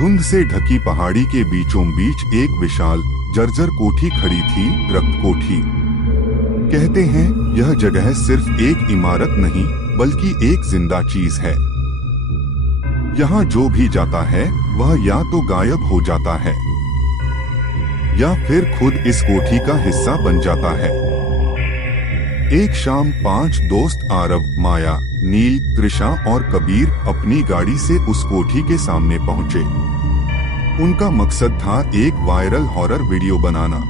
धुंध से ढकी पहाड़ी के बीचों बीच एक विशाल जर्जर कोठी खड़ी थी, रक्त कोठी। कहते हैं यह जगह सिर्फ एक इमारत नहीं बल्कि एक जिंदा चीज है। यहाँ जो भी जाता है वह या तो गायब हो जाता है या फिर खुद इस कोठी का हिस्सा बन जाता है। एक शाम 5 दोस्त आरव, माया, नील, त्रिशा और कबीर अपनी गाड़ी से उस कोठी के सामने पहुंचे। उनका मकसद था एक वायरल हॉरर वीडियो बनाना।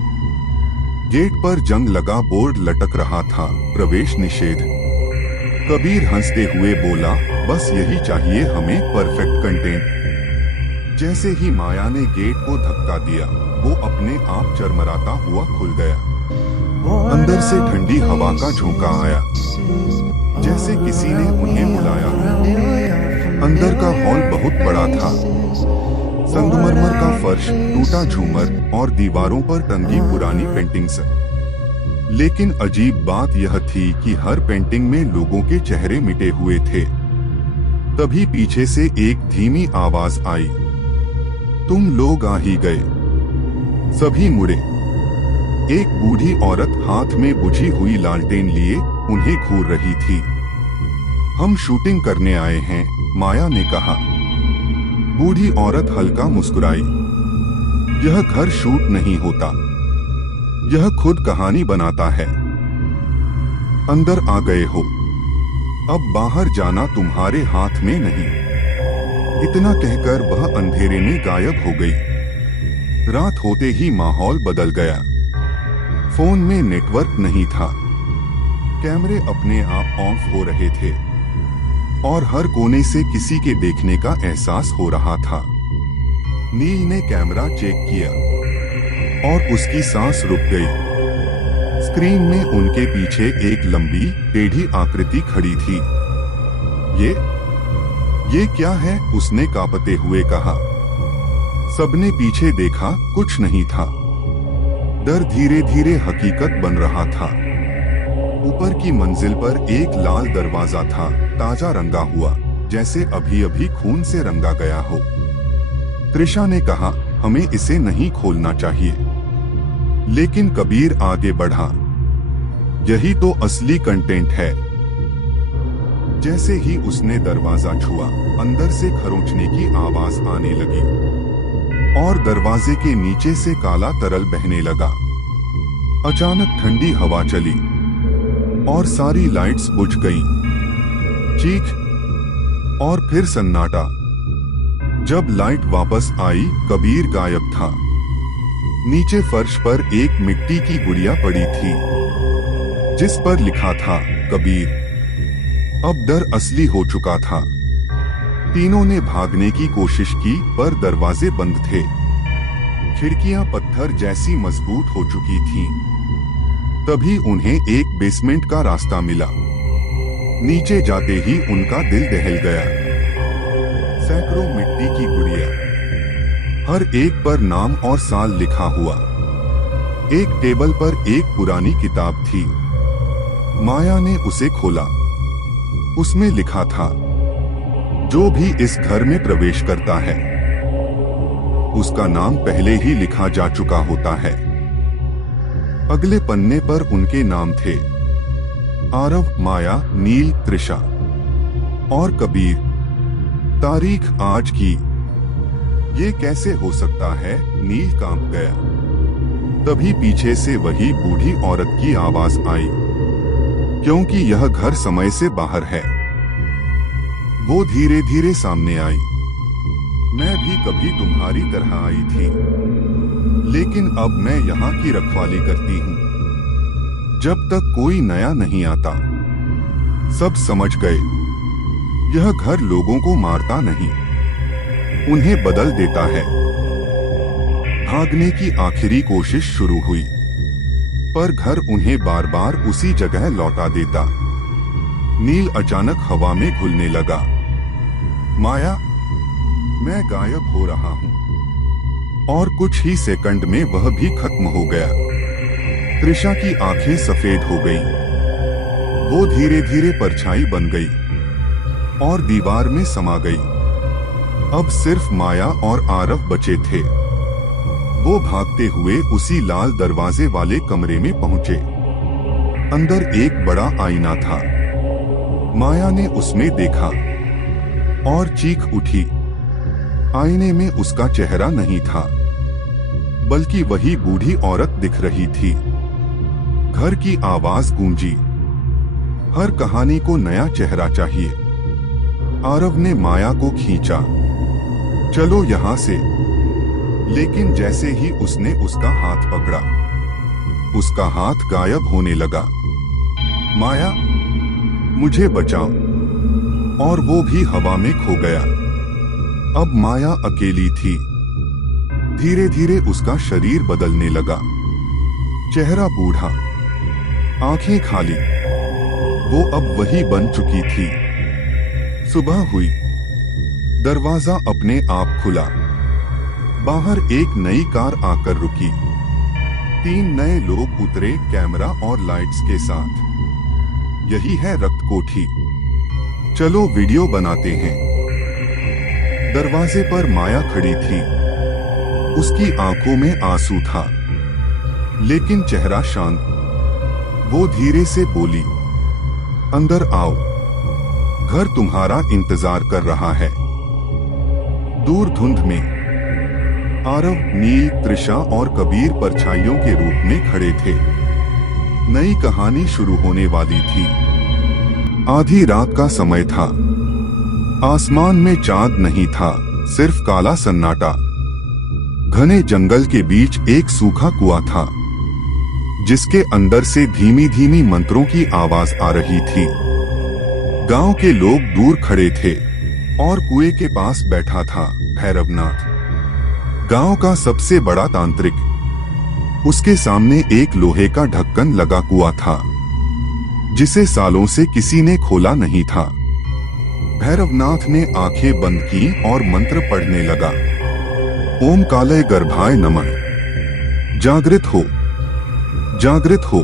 गेट पर जंग लगा बोर्ड लटक रहा था, प्रवेश निषेध। कबीर हंसते हुए बोला, बस यही चाहिए हमें, परफेक्ट कंटेंट। जैसे ही माया ने गेट को धक्का दिया, वो अपने आप चरमराता हुआ खुल गया। अंदर से ठंडी हवा का झोंका आया, जैसे किसी ने उन्हें बुलाया। अंदर का हॉल बहुत बड़ा था। संगमरमर का फर्श, टूटा झूमर और दीवारों पर टंगी पुरानी पेंटिंग्स। लेकिन अजीब बात यह थी कि हर पेंटिंग में लोगों के चेहरे मिटे हुए थे। तभी पीछे से एक धीमी आवाज आई, तुम लोग आ ही गए। सभी मुड़े। एक बूढ़ी औरत हाथ में बुझी हुई लालटेन लिए उन्हें घूर रही थी। हम शूटिंग करने आए हैं, माया ने कहा। बूढ़ी औरत हल्का मुस्कुराई। यह घर शूट नहीं होता, यह खुद कहानी बनाता है। अंदर आ गए हो, अब बाहर जाना तुम्हारे हाथ में नहीं। इतना कहकर वह अंधेरे में गायब हो गई। रात होते ही माहौल बदल गया। फोन में नेटवर्क नहीं था, कैमरे अपने आप ऑफ हो रहे थे और हर कोने से किसी के देखने का एहसास हो रहा था। नील ने कैमरा चेक किया और उसकी सांस रुक गई। स्क्रीन में उनके पीछे एक लंबी टेढ़ी आकृति खड़ी थी। ये क्या है? उसने कांपते हुए कहा। सबने पीछे देखा, कुछ नहीं था। डर धीरे धीरे हकीकत बन रहा था। ऊपर की मंजिल पर एक लाल दरवाजा था, ताजा रंगा हुआ, जैसे अभी अभी खून से रंगा गया हो। त्रिशा ने कहा, हमें इसे नहीं खोलना चाहिए। लेकिन कबीर आगे बढ़ा, यही तो असली कंटेंट है। जैसे ही उसने दरवाजा छुआ, अंदर से खरोंचने की आवाज आने लगी और दरवाजे के नीचे से काला तरल बहने लगा। अचानक ठंडी हवा चली और सारी लाइट्स बुझ गईं। चीख और फिर सन्नाटा। जब लाइट वापस आई, कबीर गायब था। नीचे फर्श पर एक मिट्टी की गुड़िया पड़ी थी, जिस पर लिखा था कबीर। अब डर असली हो चुका था। तीनों ने भागने की कोशिश की पर दरवाजे बंद थे। खिड़कियां पत्थर जैसी मजबूत हो चुकी थीं। तभी उन्हें एक बेसमेंट का रास्ता मिला। नीचे जाते ही उनका दिल दहल गया। सैकड़ों मिट्टी की गुड़िया, हर एक पर नाम और साल लिखा हुआ। एक टेबल पर एक पुरानी किताब थी। माया ने उसे खोला। उसमें लिखा था, जो भी इस घर में प्रवेश करता है, उसका नाम पहले ही लिखा जा चुका होता है। अगले पन्ने पर उनके नाम थे, आरव, माया, नील, त्रिशा और कबीर। तारीख आज की। ये कैसे हो सकता है? नील कांप गया। तभी पीछे से वही बूढ़ी औरत की आवाज आई, क्योंकि यह घर समय से बाहर है। वो धीरे धीरे सामने आई। मैं भी कभी तुम्हारी तरह आई थी, लेकिन अब मैं यहाँ की रखवाली करती हूँ। जब तक कोई नया नहीं आता। सब समझ गए, यह घर लोगों को मारता नहीं, उन्हें बदल देता है। भागने की आखिरी कोशिश शुरू हुई, पर घर उन्हें बार बार उसी जगह लौटा देता। नील अचानक हवा में घुलने लगा। माया, मैं गायब हो रहा हूँ। और कुछ ही सेकंड में वह भी खत्म हो गया। त्रिशा की आंखें सफेद हो गईं। वो धीरे धीरे परछाई बन गई और दीवार में समा गई। अब सिर्फ माया और आरव बचे थे। वो भागते हुए उसी लाल दरवाजे वाले कमरे में पहुंचे। अंदर एक बड़ा आईना था। माया ने उसमें देखा और चीख उठी। आईने में उसका चेहरा नहीं था, बल्कि वही बूढ़ी औरत दिख रही थी। घर की आवाज गूंजी, हर कहानी को नया चेहरा चाहिए। आरव ने माया को खींचा, चलो यहां से। लेकिन जैसे ही उसने उसका हाथ पकड़ा, उसका हाथ गायब होने लगा। माया, मुझे बचाओ। और वो भी हवा में खो गया। अब माया अकेली थी। धीरे धीरे उसका शरीर बदलने लगा। चेहरा बूढ़ा, आंखें खाली। वो अब वही बन चुकी थी। सुबह हुई। दरवाजा अपने आप खुला। बाहर एक नई कार आकर रुकी। 3 नए लोग उतरे, कैमरा और लाइट्स के साथ। यही है रक्त कोठी, चलो वीडियो बनाते हैं। दरवाजे पर माया खड़ी थी। उसकी आंखों में आंसू था, लेकिन चेहरा शांत। वो धीरे से बोली, अंदर आओ, घर तुम्हारा इंतजार कर रहा है। दूर धुंध में आरव, नील, त्रिशा और कबीर परछाइयों के रूप में खड़े थे। नई कहानी शुरू होने वाली थी। आधी रात का समय था। आसमान में चांद नहीं था, सिर्फ काला सन्नाटा। घने जंगल के बीच एक सूखा कुआं था, जिसके अंदर से धीमी धीमी मंत्रों की आवाज आ रही थी। गांव के लोग दूर खड़े थे और कुएं के पास बैठा था भैरवनाथ, गांव का सबसे बड़ा तांत्रिक। उसके सामने एक लोहे का ढक्कन लगा कुआं था, जिसे सालों से किसी ने खोला नहीं था। भैरवनाथ ने आंखें बंद की और मंत्र पढ़ने लगा। ओम कालय गर्भाय नमः। जागृत हो, जागृत हो।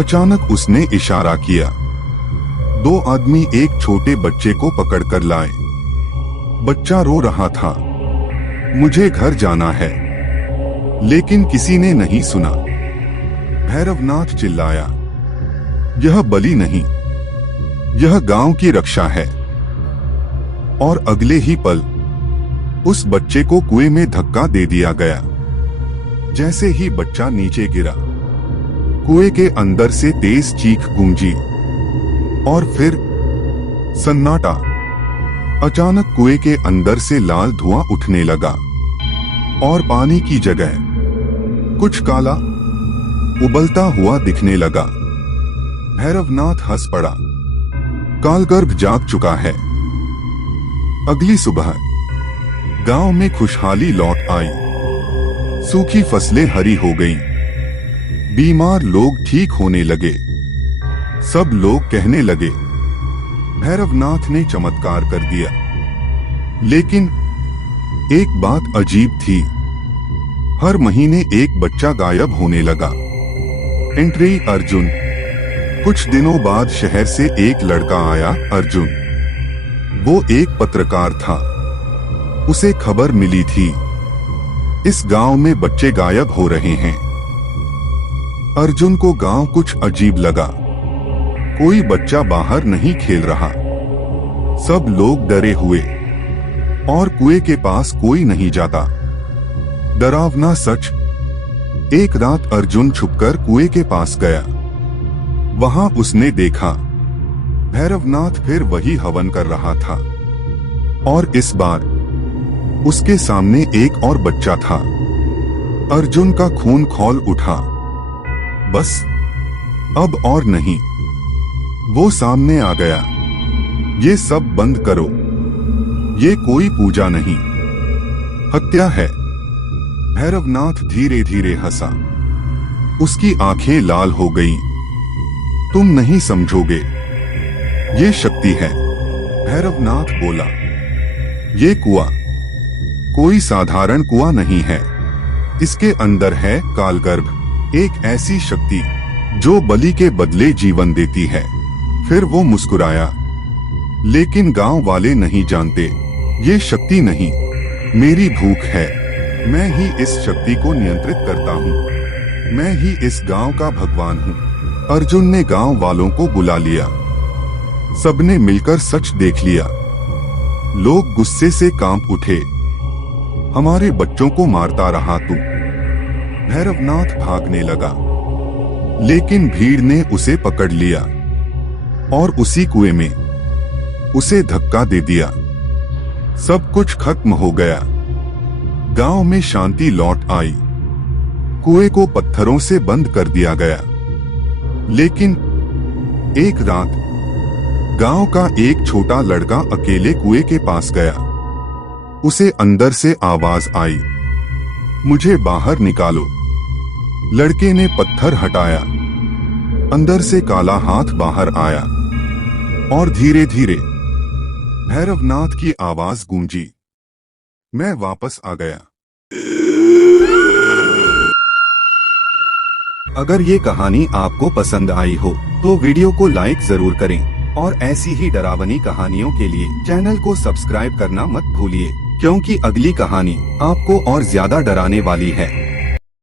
अचानक उसने इशारा किया। 2 आदमी एक छोटे बच्चे को पकड़कर लाए। बच्चा रो रहा था, मुझे घर जाना है। लेकिन किसी ने नहीं सुना। भैरवनाथ चिल्लाया, यह बलि नहीं, यह गांव की रक्षा है। और अगले ही पल उस बच्चे को कुएं में धक्का दे दिया गया। जैसे ही बच्चा नीचे गिरा, कुएं के अंदर से तेज चीख गूंजी और फिर सन्नाटा। अचानक कुएं के अंदर से लाल धुआं उठने लगा और पानी की जगह कुछ काला उबलता हुआ दिखने लगा। भैरवनाथ हंस पड़ा, कालगर्भ जाग चुका है। अगली सुबह गांव में खुशहाली लौट आई। सूखी फसलें हरी हो गईं। बीमार लोग ठीक होने लगे। सब लोग कहने लगे, भैरवनाथ ने चमत्कार कर दिया। लेकिन एक बात अजीब थी। हर महीने एक बच्चा गायब होने लगा। एंट्री अर्जुन। कुछ दिनों बाद शहर से एक लड़का आया, अर्जुन। वो एक पत्रकार था। उसे खबर मिली थी, इस गांव में बच्चे गायब हो रहे हैं। अर्जुन को गांव कुछ अजीब लगा। कोई बच्चा बाहर नहीं खेल रहा। सब लोग डरे हुए और कुएं के पास कोई नहीं जाता। डरावना सच। एक रात अर्जुन छुपकर कुएं के पास गया। वहां उसने देखा भैरवनाथ फिर वही हवन कर रहा था, और इस बार उसके सामने एक और बच्चा था। अर्जुन का खून खौल उठा। बस अब और नहीं। वो सामने आ गया। ये सब बंद करो, ये कोई पूजा नहीं, हत्या है। भैरवनाथ धीरे धीरे हंसा। उसकी आंखें लाल हो गईं। तुम नहीं समझोगे, ये शक्ति है। भैरवनाथ बोला, ये कुआं कोई साधारण कुआं नहीं है। इसके अंदर है कालगर्भ, एक ऐसी शक्ति जो बलि के बदले जीवन देती है। फिर वो मुस्कुराया। लेकिन गांव वाले नहीं जानते, ये शक्ति नहीं, मेरी भूख है। मैं ही इस शक्ति को नियंत्रित करता हूँ। मैं ही इस गांव का भगवान हूँ। अर्जुन ने गांव वालों को बुला लिया। सबने मिलकर सच देख लिया। लोग गुस्से से कांप उठे। हमारे बच्चों को मारता रहा तू। भैरवनाथ भागने लगा, लेकिन भीड़ ने उसे पकड़ लिया और उसी कुएं में उसे धक्का दे दिया। सब कुछ खत्म हो गया। गांव में शांति लौट आई। कुएं को पत्थरों से बंद कर दिया गया। लेकिन एक रात गांव का एक छोटा लड़का अकेले कुएं के पास गया। उसे अंदर से आवाज आई, मुझे बाहर निकालो। लड़के ने पत्थर हटाया। अंदर से काला हाथ बाहर आया और धीरे धीरे भैरवनाथ की आवाज गूंजी, मैं वापस आ गया। अगर ये कहानी आपको पसंद आई हो तो वीडियो को लाइक जरूर करें और ऐसी ही डरावनी कहानियों के लिए चैनल को सब्सक्राइब करना मत भूलिए, क्योंकि अगली कहानी आपको और ज्यादा डराने वाली है।